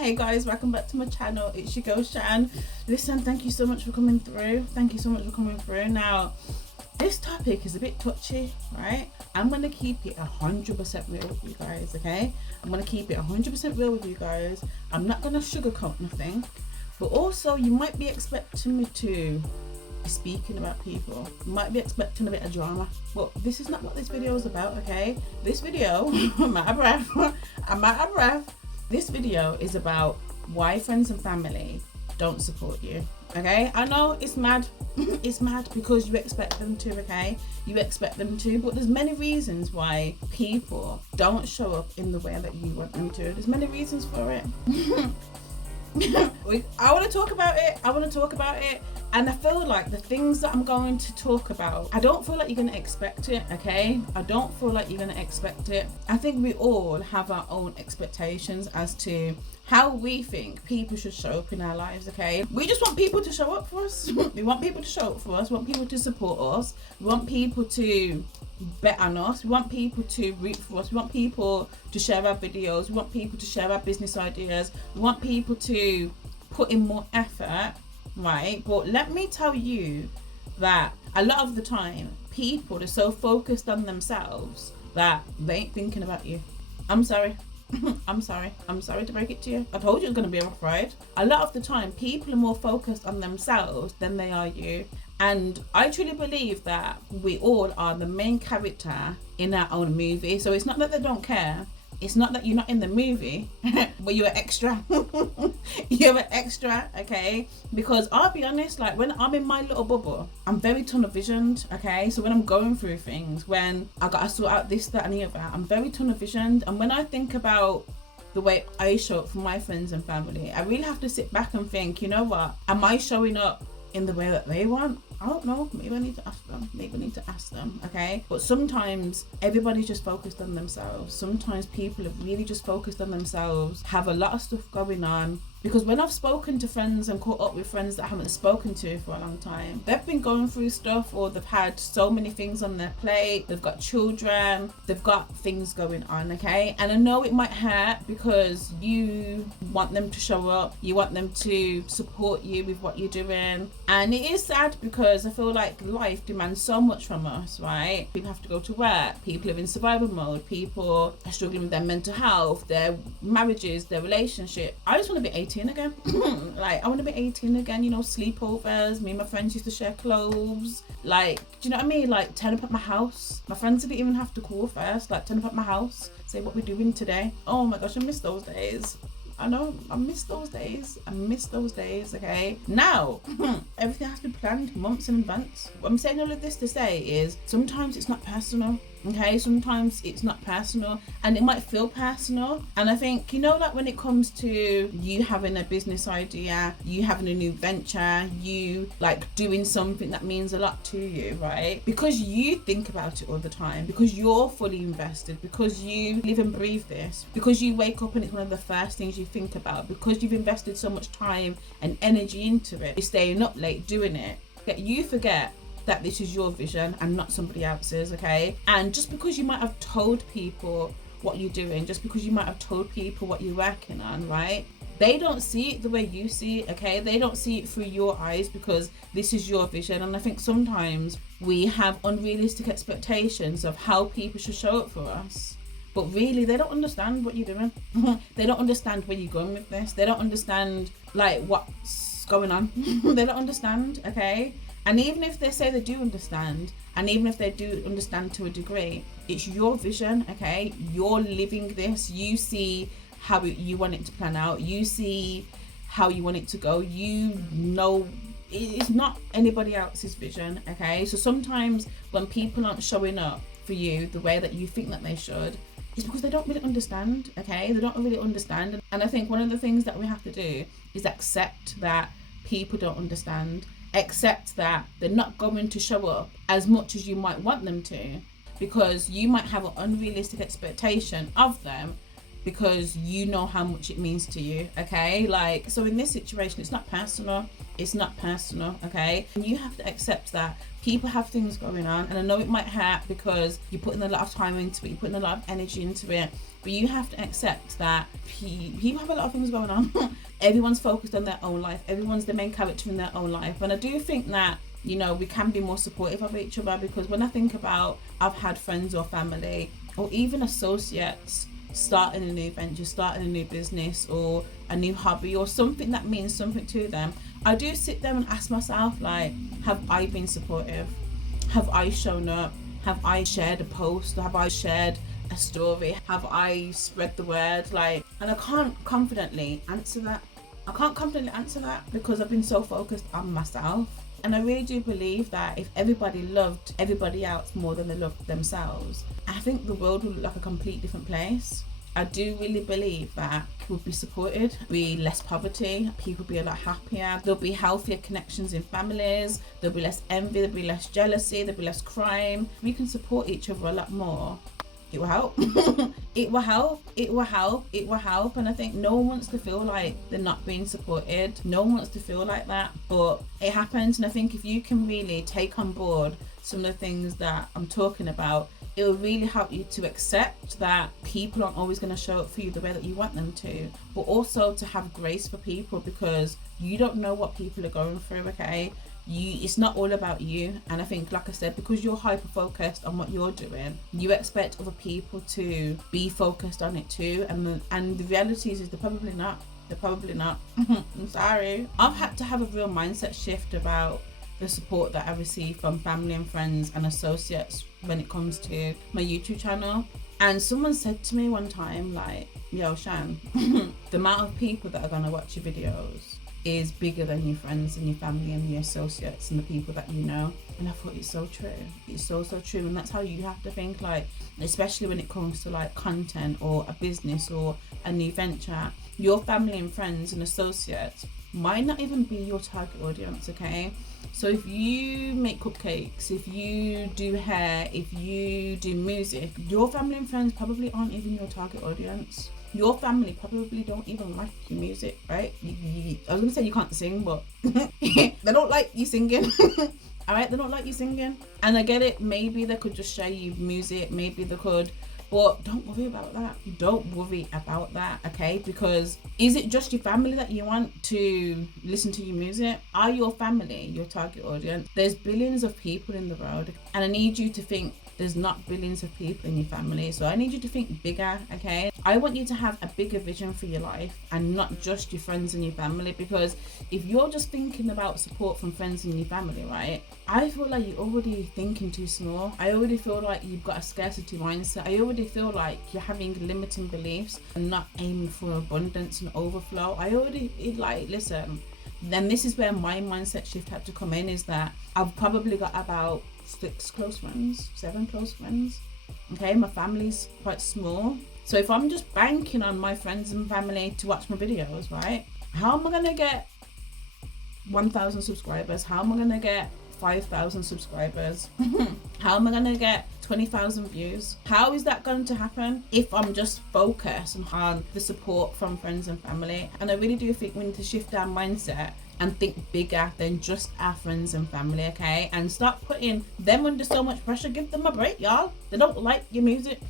Hey guys, welcome back to my channel. It's your girl Shan. Listen, thank you so much for coming through. Now, this topic is a bit touchy, right? I'm going to keep it 100% real with you guys, okay? I'm going to keep it 100% real with you guys. I'm not going to sugarcoat nothing. But also, you might be expecting me to be speaking about people. You might be expecting a bit of drama. But this is not what this video is about, okay? This video, I'm out of breath. This video is about why friends and family don't support you, okay? I know it's mad. It's mad because you expect them to, okay? You expect them to, but there's many reasons why people don't show up in the way that you want them to. There's many reasons for it. I want to talk about it. And I feel like the things that I'm going to talk about, I don't feel like you're going to expect it, okay? I don't feel like you're going to expect it. I think we all have our own expectations as to how we think people should show up in our lives, okay? We just want people to show up for us. We want people to show up for us. We want people to support us. We want people to bet on us. We want people to root for us. We want people to share our videos. We want people to share our business ideas. We want people to put in more effort, right? But let me tell you that a lot of the time people are so focused on themselves that they ain't thinking about you. I'm sorry. I'm sorry to break it to you. I told you it was going to be a rough ride. A lot of the time people are more focused on themselves than they are you. And I truly believe that we all are the main character in our own movie. So it's not that they don't care. It's not that you're not in the movie, but you're an extra. You're an extra, okay? Because I'll be honest, like when I'm in my little bubble, I'm very tunnel visioned, okay? So when I'm going through things, when I gotta sort out this, that, and the other, I'm very tunnel visioned. And when I think about the way I show up for my friends and family, I really have to sit back and think, you know what? Am I showing up in the way that they want? I don't know. Maybe I need to ask them. Okay. But sometimes everybody's just focused on themselves. Sometimes people are really just focused on themselves, have a lot of stuff going on. Because when I've spoken to friends and caught up with friends that I haven't spoken to for a long time, they've been going through stuff, or they've had so many things on their plate. They've got children, they've got things going on, okay? And I know it might hurt because you want them to show up, you want them to support you with what you're doing. And it is sad because I feel like life demands so much from us, right? People have to go to work, people are in survival mode, people are struggling with their mental health, their marriages, their relationship. I just want to be 18 again. Like I want to be 18 again, you know, sleepovers. Me and my friends used to share clothes. Like, do you know what I mean? Like turn up at my house. My friends didn't even have to call first. Like turn up at my house, say what we're doing today. Oh my gosh, I miss those days. I know, I miss those days, okay? Now, everything has to be planned months in advance. What I'm saying all of this to say is, sometimes it's not personal, okay? Sometimes it's not personal, and it might feel personal. And I think, you know, like when it comes to you having a business idea, you having a new venture, you like doing something that means a lot to you, right? Because you think about it all the time, because you're fully invested, because you live and breathe this, because you wake up and it's one of the first things you think about, because you've invested so much time and energy into it, you're staying up late doing it, that you forget that this is your vision and not somebody else's, okay? And just because you might have told people what you're doing, just because you might have told people what you're working on, right? They don't see it the way you see it, okay? They don't see it through your eyes because this is your vision. And I think sometimes we have unrealistic expectations of how people should show up for us. But really, they don't understand what you're doing. They don't understand where you're going with this. They don't understand like what's going on. They don't understand, okay? And even if they say they do understand, and even if they do understand to a degree, it's your vision, okay? You're living this. You see how you want it to plan out. You see how you want it to go. You know it's not anybody else's vision, okay? So sometimes when people aren't showing up for you the way that you think that they should, it's because they don't really understand, okay? They don't really understand. And I think one of the things that we have to do is accept that people don't understand. Accept that they're not going to show up as much as you might want them to, because you might have an unrealistic expectation of them because you know how much it means to you, okay? Like, so in this situation, it's not personal, okay? And you have to accept that people have things going on, and I know it might hurt because you're putting a lot of time into it, you're putting a lot of energy into it, but you have to accept that people have a lot of things going on. Everyone's focused on their own life, everyone's the main character in their own life. And I do think that, you know, we can be more supportive of each other, because when I think about, I've had friends or family or even associates starting a new venture, starting a new business or a new hobby or something that means something to them, I do sit there and ask myself, like, have I been supportive? Have I shown up? Have I shared a post? Have I shared a story? Have I spread the word? Like, and I can't confidently answer that. Because I've been so focused on myself. And I really do believe that if everybody loved everybody else more than they loved themselves, I think the world would look like a complete different place. I do really believe that people would be supported, be less poverty, people be a lot happier, there'll be healthier connections in families, there'll be less envy, there'll be less jealousy, there'll be less crime. We can support each other a lot more. It will help. It will help. And I think no one wants to feel like they're not being supported. No one wants to feel like that, but it happens. And I think if you can really take on board some of the things that I'm talking about, it will really help you to accept that people aren't always going to show up for you the way that you want them to, but also to have grace for people, because you don't know what people are going through, okay? It's not all about you. And I think, like I said, because you're hyper focused on what you're doing, you expect other people to be focused on it too, and the reality is they're probably not. I'm sorry. I've had to have a real mindset shift about the support that I receive from family and friends and associates when it comes to my YouTube channel. And someone said to me one time, like, yo, Shan, the amount of people that are gonna watch your videos is bigger than your friends and your family and your associates and the people that you know. And I thought, it's so true. It's so true. And that's how you have to think, like, especially when it comes to like content or a business or a new venture. Your family and friends and associates might not even be your target audience, okay? So if you make cupcakes, if you do hair, if you do music, your family and friends probably aren't even your target audience. Your family probably don't even like your music, right? I was gonna say you can't sing, but they don't like you singing. All right, they don't like you singing. And I get it, maybe they could just show you music, maybe they could, but don't worry about that. Don't worry about that, okay? Because is it just your family that you want to listen to your music? Are your family your target audience? There's billions of people in the world, and I need you to think there's not billions of people in your family. So I need you to think bigger, okay? I want you to have a bigger vision for your life and not just your friends and your family, because if you're just thinking about support from friends and your family, right? I feel like you're already thinking too small. I already feel like you've got a scarcity mindset. I already feel like you're having limiting beliefs and not aiming for abundance and overflow. Listen, then this is where my mindset shift had to come in, is that I've probably got about 7 close friends, okay? My family's quite small, so if I'm just banking on my friends and family to watch my videos, right, how am I gonna get 1,000 subscribers? How am I gonna get 5,000 subscribers? How am I gonna get 20,000 views? How is that going to happen if I'm just focused on the support from friends and family? And I really do think we need to shift our mindset and think bigger than just our friends and family, okay? And start putting them under so much pressure. Give them a break, y'all. They don't like your music.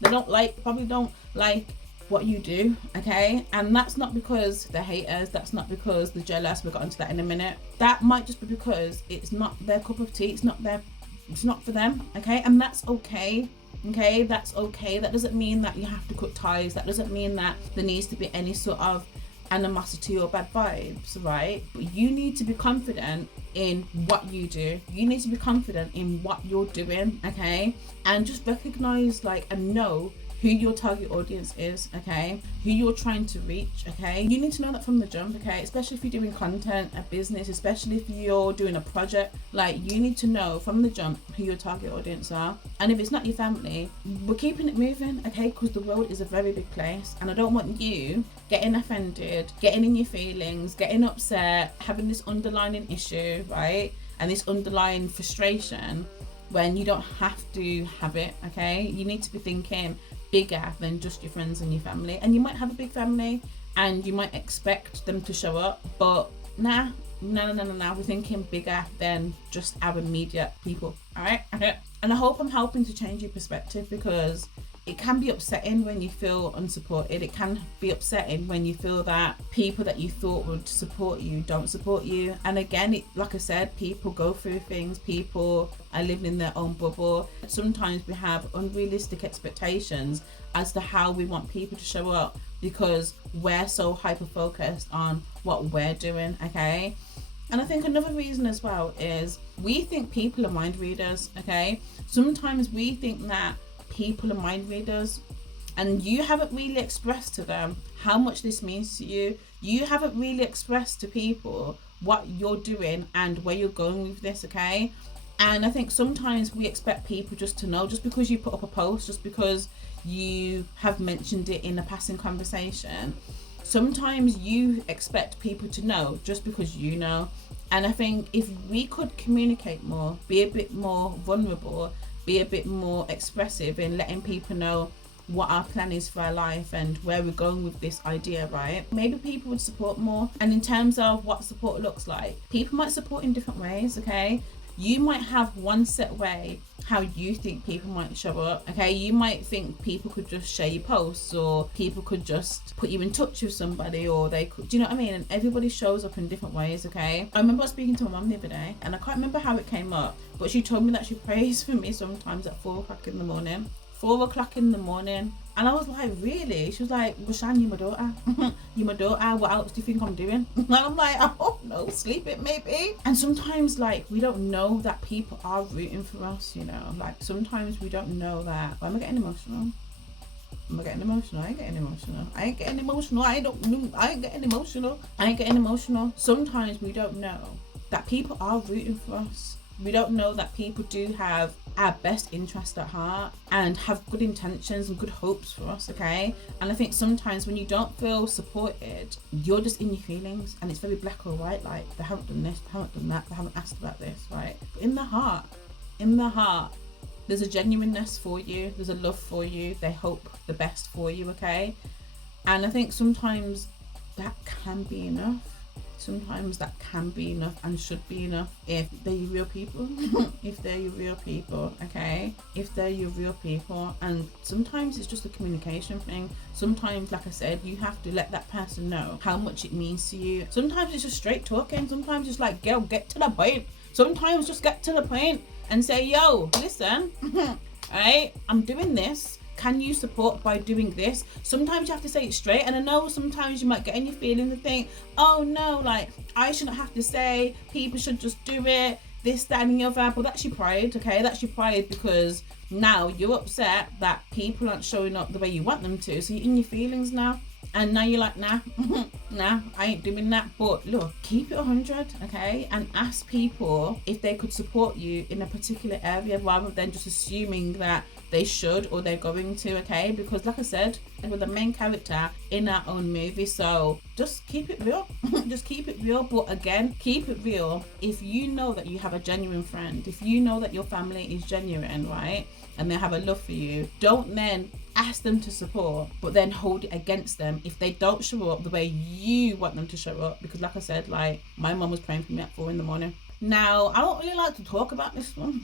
Probably don't like what you do, okay? And that's not because they're haters, that's not because they're jealous. We'll get into that in a minute. That might just be because it's not their cup of tea, it's not for them, okay? And that's okay. Okay, that's okay. That doesn't mean that you have to cut ties. That doesn't mean that there needs to be any sort of animosity or bad vibes, right? But you need to be confident in what you do. You need to be confident in what you're doing, okay? And just recognize, like, and know who your target audience is, okay? Who you're trying to reach, okay? You need to know that from the jump, okay? Especially if you're doing content, a business, especially if you're doing a project, like, you need to know from the jump who your target audience are. And if it's not your family, we're keeping it moving, okay? Because the world is a very big place, and I don't want you getting offended, getting in your feelings, getting upset, having this underlying issue, right? And this underlying frustration when you don't have to have it, okay? You need to be thinking bigger than just your friends and your family. And you might have a big family and you might expect them to show up, but no, we're thinking bigger than just our immediate people. All right. And I hope I'm helping to change your perspective, because it can be upsetting when you feel unsupported. It can be upsetting when you feel that people that you thought would support you don't support you. And again, like I said, people go through things. People are living in their own bubble. Sometimes we have unrealistic expectations as to how we want people to show up, because we're so hyper-focused on what we're doing, okay? And I think another reason as well is we think people are mind readers, okay? Sometimes we think that people are mind readers and you haven't really expressed to them how much this means to you. You haven't really expressed to people what you're doing and where you're going with this, okay? And I think sometimes we expect people just to know, just because you put up a post, just because you have mentioned it in a passing conversation. Sometimes you expect people to know just because you know. And I think if we could communicate more, be a bit more vulnerable, be a bit more expressive in letting people know what our plan is for our life and where we're going with this idea, right? Maybe people would support more. And in terms of what support looks like, people might support in different ways, okay? You might have one set way how you think people might show up, okay? You might think people could just share your posts, or people could just put you in touch with somebody, or they could, do you know what I mean? And everybody shows up in different ways, okay? I remember speaking to my mum the other day, and I can't remember how it came up, but she told me that she prays for me sometimes at 4 o'clock in the morning. 4 o'clock in the morning. And I was like, really? She was like, well, Shan, you're my daughter. You're my daughter. What else do you think I'm doing? And I'm like, I don't know, sleeping maybe. And sometimes, like, we don't know that people are rooting for us, you know? Like, sometimes we don't know that. Why am I getting emotional? Am I getting emotional? I ain't getting emotional. I ain't getting emotional. I ain't getting emotional. I ain't getting emotional. Sometimes we don't know that people are rooting for us. We don't know that people do have our best interest at heart and have good intentions and good hopes for us, okay? And I think sometimes when you don't feel supported, you're just in your feelings, and it's very black or white, like they haven't done this, they haven't done that, they haven't asked about this, right? But in the heart, there's a genuineness for you, there's a love for you, they hope the best for you, okay? And I think sometimes that can be enough. Sometimes that can be enough and should be enough if they're your real people. If they're your real people, okay? If they're your real people. And sometimes it's just a communication thing. Sometimes, like I said, you have to let that person know how much it means to you. Sometimes it's just straight talking. Sometimes it's like, girl, get to the point. Sometimes just get to the point and say, yo, listen, alright, I'm doing this. Can you support by doing this? Sometimes you have to say it straight. And I know sometimes you might get in your feelings and think, oh no, like I shouldn't have to say, people should just do it, this, that and the other. But that's your pride, okay? That's your pride, because now you're upset that people aren't showing up the way you want them to. So you're in your feelings now. And now you're like, nah, I ain't doing that. But look, keep it 100, okay? And ask people if they could support you in a particular area, rather than just assuming that they should or they're going to, okay? Because like I said, we're the main character in our own movie, so just keep it real. Just keep it real. But again, keep it real if you know that you have a genuine friend, if you know that your family is genuine, right? And they have a love for you. Don't then ask them to support, but then hold it against them if they don't show up the way you want them to show up. Because like I said, like my mum was praying for me at 4 a.m. Now, I don't really like to talk about this one.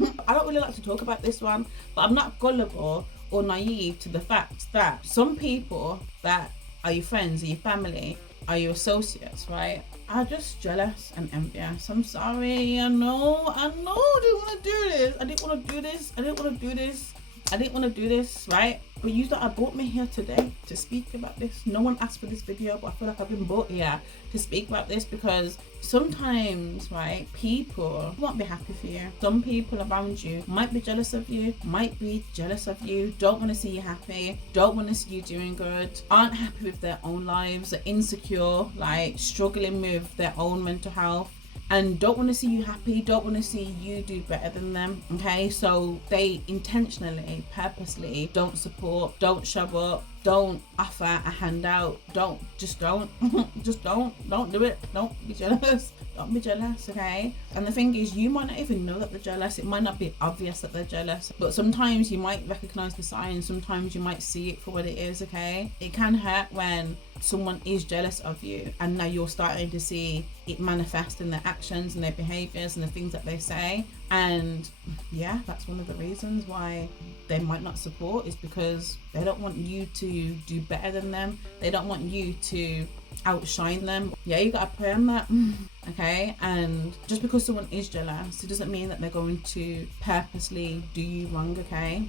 But I'm not gullible or naive to the fact that some people that are your friends, are your family, are your associates, right, are just jealous and envious. I'm sorry, I know, I didn't want to do this. I didn't want to do this, right? But you thought I brought me here today to speak about this. No one asked for this video, but I feel like I've been brought here to speak about this, because sometimes, right, people won't be happy for you. Some people around you might be jealous of you, don't want to see you happy, don't want to see you doing good, aren't happy with their own lives, are insecure, like struggling with their own mental health, and don't want to see you happy, don't want to see you do better than them, okay? So they intentionally, purposely don't support, don't show up, don't offer a handout, don't do it, don't be jealous, don't be jealous, okay? And the thing is, you might not even know that they're jealous. It might not be obvious that they're jealous, but sometimes you might recognize the signs. Sometimes you might see it for what it is, okay? It can hurt when someone is jealous of you and now you're starting to see it manifest in their actions and their behaviors and the things that they say. And yeah, that's one of the reasons why they might not support, is because they don't want you to do better than them. They don't want you to outshine them. Yeah, you gotta pray on that. Okay? And just because someone is jealous, it doesn't mean that they're going to purposely do you wrong, okay?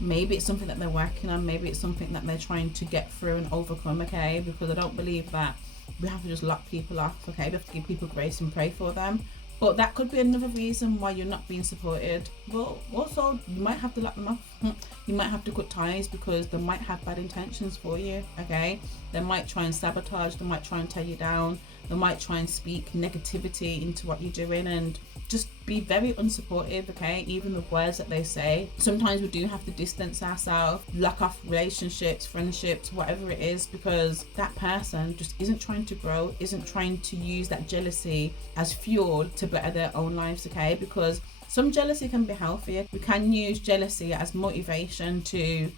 Maybe it's something that they're working on. Maybe it's something that they're trying to get through and overcome, okay? Because I don't believe that we have to just lock people off, okay? We have to give people grace and pray for them. But that could be another reason why you're not being supported. Well, also, you might have to lock them off. You might have to cut ties because they might have bad intentions for you, okay? They might try and sabotage. They might try and tear you down. They might try and speak negativity into what you're doing, and just be very unsupportive, okay? Even the words that they say. Sometimes we do have to distance ourselves, lock off relationships, friendships, whatever it is, because that person just isn't trying to grow, isn't trying to use that jealousy as fuel to better their own lives, okay? Because some jealousy can be healthy. We can use jealousy as motivation to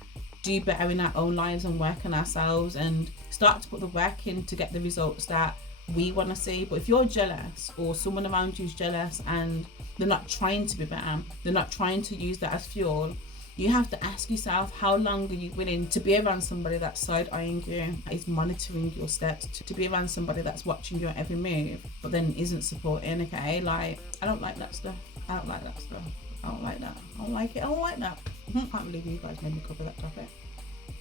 do better in our own lives and work on ourselves and start to put the work in to get the results that we want to see. But if you're jealous, or someone around you is jealous and they're not trying to be better, they're not trying to use that as fuel, you have to ask yourself, how long are you willing to be around somebody that's side-eyeing you, is monitoring your steps, to be around somebody that's watching your every move but then isn't supporting, okay? Like, I don't like that stuff. I don't like that stuff. I don't like that. I don't like it. I don't like that. I can't believe you guys made me cover that topic.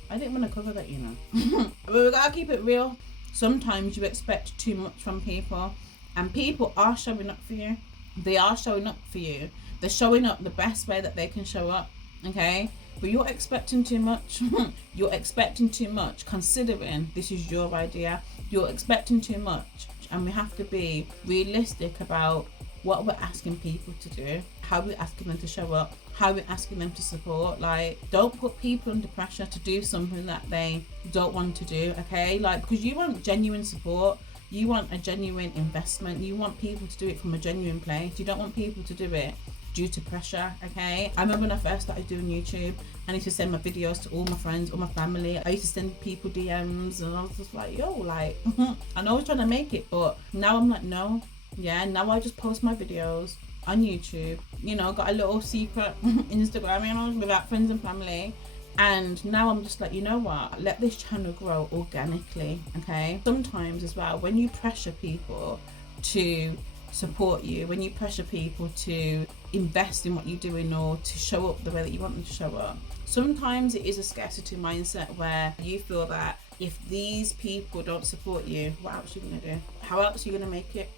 I didn't want to cover that, you know. But we gotta keep it real. Sometimes you expect too much from people, and people are showing up for you. They are showing up for you. They're showing up the best way that they can show up, okay? But you're expecting too much. You're expecting too much, considering this is your idea. You're expecting too much, and we have to be realistic about what we're asking people to do, how we're asking them to show up, how we're asking them to support. Like, don't put people under pressure to do something that they don't want to do, okay? Like, because you want genuine support, you want a genuine investment, you want people to do it from a genuine place. You don't want people to do it due to pressure, okay? I remember when I first started doing YouTube, I used to send my videos to all my friends, all my family. I used to send people DMs, and I was just like, yo, like, I know I was trying to make it, but now I'm like, no. Yeah, now I just post my videos on YouTube, you know, got a little secret Instagram, you know, without friends and family. And now I'm just like, you know what, let this channel grow organically, okay? Sometimes as well, when you pressure people to support you, when you pressure people to invest in what you're doing or to show up the way that you want them to show up, sometimes it is a scarcity mindset where you feel that if these people don't support you, what else are you going to do? How else are you going to make it?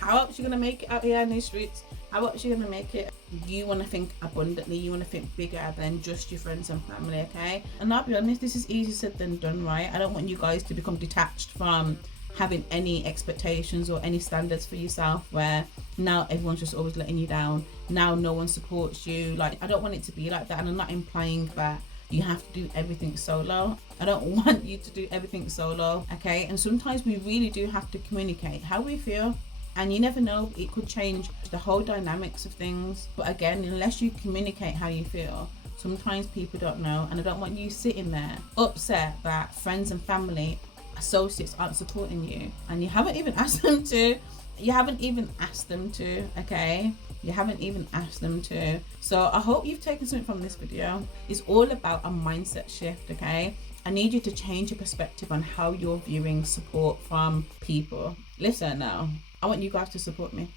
How else are you going to make it out here in these streets? How else are you going to make it? You want to think abundantly, you want to think bigger than just your friends and family, okay? And I'll be honest, this is easier said than done, right? I don't want you guys to become detached from having any expectations or any standards for yourself where now everyone's just always letting you down. Now no one supports you. Like, I don't want it to be like that, and I'm not implying that you have to do everything solo. I don't want you to do everything solo, okay? And sometimes we really do have to communicate how we feel. And you never know, it could change the whole dynamics of things. But again, unless you communicate how you feel, sometimes people don't know. And I don't want you sitting there upset that friends and family, associates aren't supporting you. And you haven't even asked them to. You haven't even asked them to, okay? You haven't even asked them to. So I hope you've taken something from this video. It's all about a mindset shift, okay? I need you to change your perspective on how you're viewing support from people. Listen now. I want you guys to support me.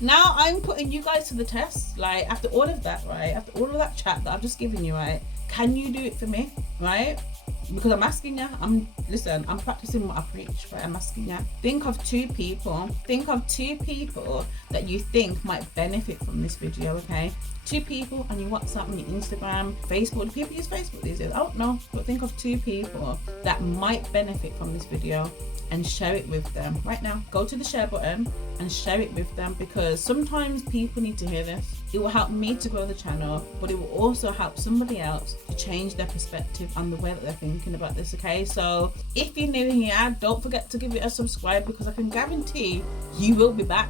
Now I'm putting you guys to the test. Like, after all of that, right? After all of that chat that I've just given you, right? Can you do it for me, right? Because I'm asking you. I'm practicing what I preach, right? I'm asking you. Think of two people that you think might benefit from this video, okay? 2 people on your WhatsApp, on your Instagram, Facebook. Do people use Facebook these days? I don't know. But think of 2 people that might benefit from this video and share it with them right now. Go to the share button and share it with them, because sometimes people need to hear this. It will help me to grow the channel, but it will also help somebody else to change their perspective on the way that they're thinking about this, okay? So if you're new here, don't forget to give it a subscribe, because I can guarantee you will be back.